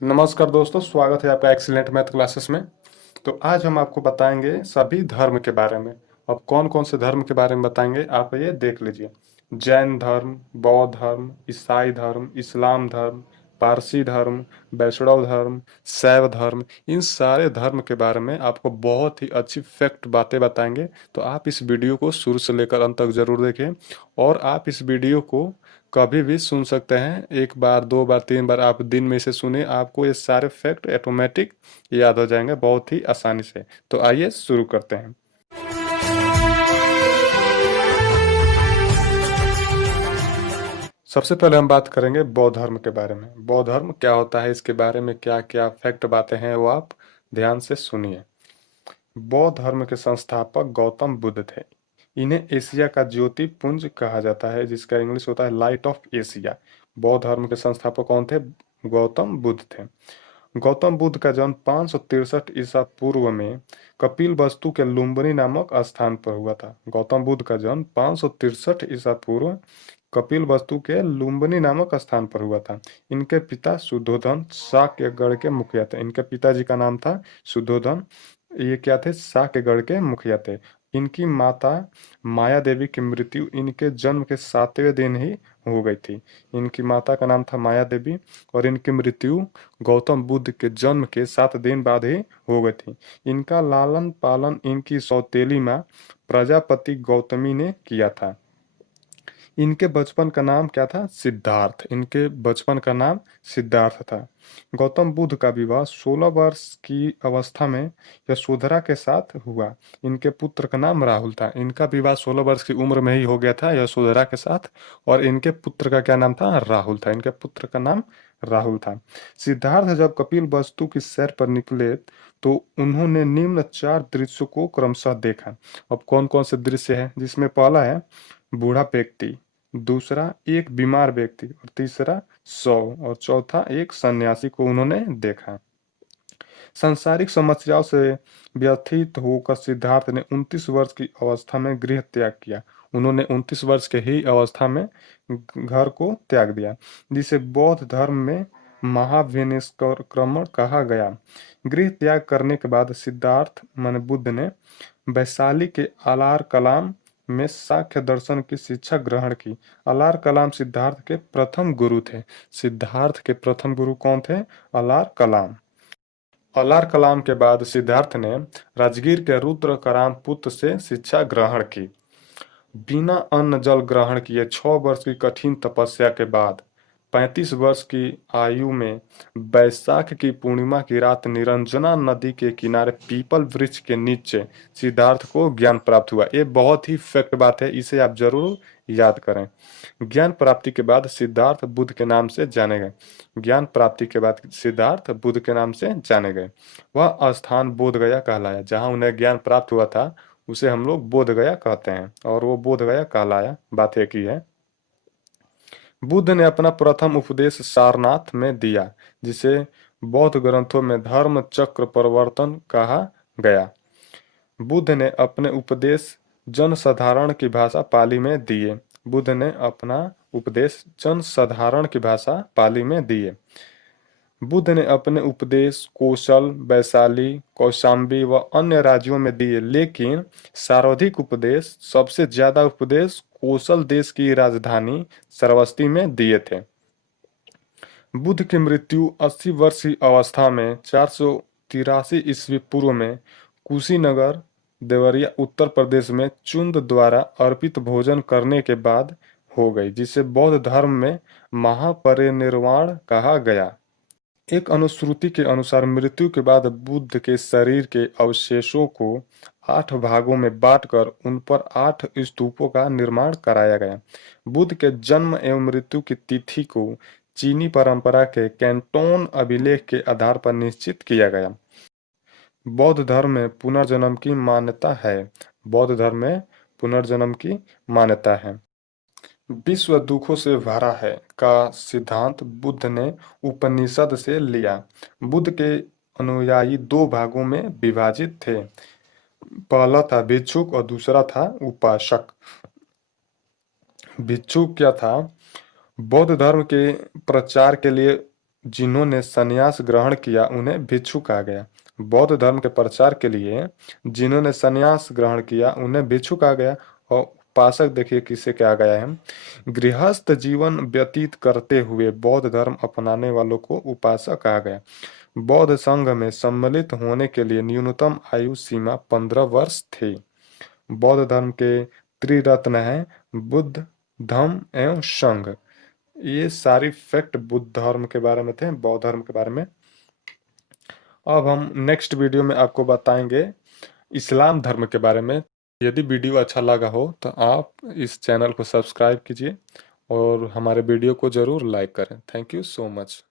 नमस्कार दोस्तों, स्वागत है आपका एक्सीलेंट मैथ क्लासेस में। तो आज हम आपको बताएंगे सभी धर्म के बारे में। अब कौन कौन से धर्म के बारे में बताएंगे आप ये देख लीजिए। जैन धर्म, बौद्ध धर्म, ईसाई धर्म, इस्लाम धर्म, पारसी धर्म, वैष्णव धर्म, शैव धर्म, इन सारे धर्म के बारे में आपको बहुत ही अच्छी फैक्ट बातें बताएंगे। तो आप इस वीडियो को शुरू से लेकर अंत तक जरूर देखें और आप इस वीडियो को कभी भी सुन सकते हैं। एक बार, दो बार, तीन बार आप दिन में इसे सुने, आपको ये सारे फैक्ट ऑटोमेटिक याद हो जाएंगे बहुत ही आसानी से। तो आइए शुरू करते हैं। सबसे पहले हम बात करेंगे बौद्ध धर्म के बारे में। बौद्ध धर्म क्या होता है, इसके बारे में क्या क्या फैक्ट बातें हैं, वो आप ध्यान से सुनिए। बौद्ध धर्म के संस्थापक गौतम बुद्ध थे। इन्हें एशिया का ज्योति पुंज कहा जाता है, जिसका इंग्लिश होता है लाइट ऑफ एशिया। बौद्ध धर्म के संस्थापक कौन थे? गौतम बुद्ध थे। गौतम बुद्ध का जन्म 563 ईसा पूर्व में कपिल वस्तु के लुम्बिनी नामक स्थान पर हुआ था। गौतम बुद्ध का जन्म 563 ईसा पूर्व कपिल वस्तु के लुम्बिनी नामक स्थान पर हुआ था। इनके पिता शुद्धोधन साक्यगढ़ के मुखिया थे। इनके पिताजी का नाम था शुद्धोधन। ये क्या थे? साक्यगढ़ के मुखिया थे। इनकी माता माया देवी की मृत्यु इनके जन्म के 7वें दिन ही हो गई थी। इनकी माता का नाम था माया देवी और इनकी मृत्यु गौतम बुद्ध के जन्म के 7 दिन बाद ही हो गई थी। इनका लालन पालन इनकी सौतेली माँ प्रजापति गौतमी ने किया था। इनके बचपन का नाम क्या था? सिद्धार्थ। इनके बचपन का नाम सिद्धार्थ था। गौतम बुद्ध का विवाह 16 वर्ष की अवस्था में यशोधरा के साथ हुआ। इनके पुत्र का नाम राहुल था। इनका विवाह 16 वर्ष की उम्र में ही हो गया था यशोधरा के साथ, और इनके पुत्र का क्या नाम था? राहुल था। इनके पुत्र का नाम राहुल था। सिद्धार्थ जब कपिल वस्तु की सैर पर निकले तो उन्होंने निम्न 4 दृश्यों को क्रमशः देखा। अब कौन कौन से दृश्य हैं? जिसमें पहला है बूढ़ा व्यक्ति, दूसरा एक बीमार व्यक्ति, और तीसरा 100, और चौथा एक सन्यासी को उन्होंने देखा। सांसारिक समस्याओं से व्यथित होकर सिद्धार्थ ने 29 वर्ष की अवस्था में गृह त्याग किया। उन्होंने 29 वर्ष के ही अवस्था में घर को त्याग दिया, जिसे बौद्ध धर्म में महाविनिष्क्रमण कहा गया। गृह त्याग करने के बाद सिद्धार्थ माने बुद्ध ने वैशाली के आलार कलाम में सांख्य दर्शन की शिक्षा ग्रहण की। अलार कलाम सिद्धार्थ के प्रथम गुरु थे। सिद्धार्थ के प्रथम गुरु कौन थे? अलार कलाम। अलार कलाम के बाद सिद्धार्थ ने राजगीर के रुद्र कराम पुत्र से शिक्षा ग्रहण की। बिना अन्न जल ग्रहण किए 6 वर्ष की कठिन तपस्या के बाद 35 वर्ष की आयु में बैसाख की पूर्णिमा की रात निरंजना नदी के किनारे पीपल वृक्ष के नीचे सिद्धार्थ को ज्ञान प्राप्त हुआ। ये बहुत ही फैक्ट बात है, इसे आप जरूर याद करें। ज्ञान प्राप्ति के बाद सिद्धार्थ बुद्ध के नाम से जाने गए। ज्ञान प्राप्ति के बाद सिद्धार्थ बुद्ध के नाम से जाने गए। वह स्थान बोध गया कहलाया। जहाँ उन्हें ज्ञान प्राप्त हुआ था उसे हम लोग बोध गया कहते हैं, और वो बोध गया कहलाया। बात एक ही है। बुद्ध ने अपना प्रथम उपदेश सारनाथ में दिया, जिसे बौद्ध ग्रंथों में धर्म चक्र प्रवर्तन कहा गया। बुद्ध ने अपने उपदेश जनसाधारण की भाषा पाली में दिए। बुद्ध ने अपना उपदेश जनसाधारण की भाषा पाली में दिए। बुद्ध ने अपने उपदेश कोशल, वैशाली, कौशाम्बी व अन्य राज्यों में दिए, लेकिन सर्वाधिक उपदेश, सबसे ज्यादा उपदेश कोशल देश की राजधानी श्रावस्ती में दिए थे। बुद्ध की मृत्यु 80 वर्ष की अवस्था में 483 ईस्वी पूर्व में कुशीनगर, देवरिया, उत्तर प्रदेश में चुंद द्वारा अर्पित भोजन करने के बाद हो गई, जिसे बौद्ध धर्म में महापरिनिर्वाण कहा गया। एक अनुश्रुति के अनुसार मृत्यु के बाद बुद्ध के शरीर के अवशेषों को 8 भागों में बांटकर उन पर 8 स्तूपों का निर्माण कराया गया। बुद्ध के जन्म एवं मृत्यु की तिथि को चीनी परंपरा के कैंटोन अभिलेख के आधार पर निश्चित किया गया। बौद्ध धर्म में पुनर्जन्म की मान्यता है। बौद्ध धर्म में पुनर्जन्म की मान्यता है। विश्व दुखों से भरा है का सिद्धांत बुद्ध ने उपनिषद से लिया। बुद्ध के अनुयायी 2 भागों में विभाजित थे। पहला था भिक्षुक और दूसरा था उपासक। भिक्षुक क्या था? बौद्ध धर्म के प्रचार के लिए जिन्होंने संन्यास ग्रहण किया उन्हें भिक्षु कहा गया। बौद्ध धर्म के प्रचार के लिए जिन्होंने संन्यास ग्रहण किया उन्हें भिक्षु कहा गया। और उपासक देखिए किसे कहा गया है, गृहस्थ जीवन व्यतीत करते हुए बौद्ध धर्म अपनाने वालों को उपासक कहा गया। बौद्ध संघ में सम्मिलित होने के लिए न्यूनतम आयु सीमा 15 वर्ष थी। बौद्ध धर्म के त्रिरत्न हैं बुद्ध, धम्म एवं संघ। ये सारी फैक्ट बुद्ध धर्म के बारे में थे, बौद्ध धर्म के बारे में। अब हम नेक्स्ट वीडियो में आपको बताएंगे इस्लाम धर्म के बारे में। यदि वीडियो अच्छा लगा हो तो आप इस चैनल को सब्सक्राइब कीजिए और हमारे वीडियो को ज़रूर लाइक करें। Thank you so much.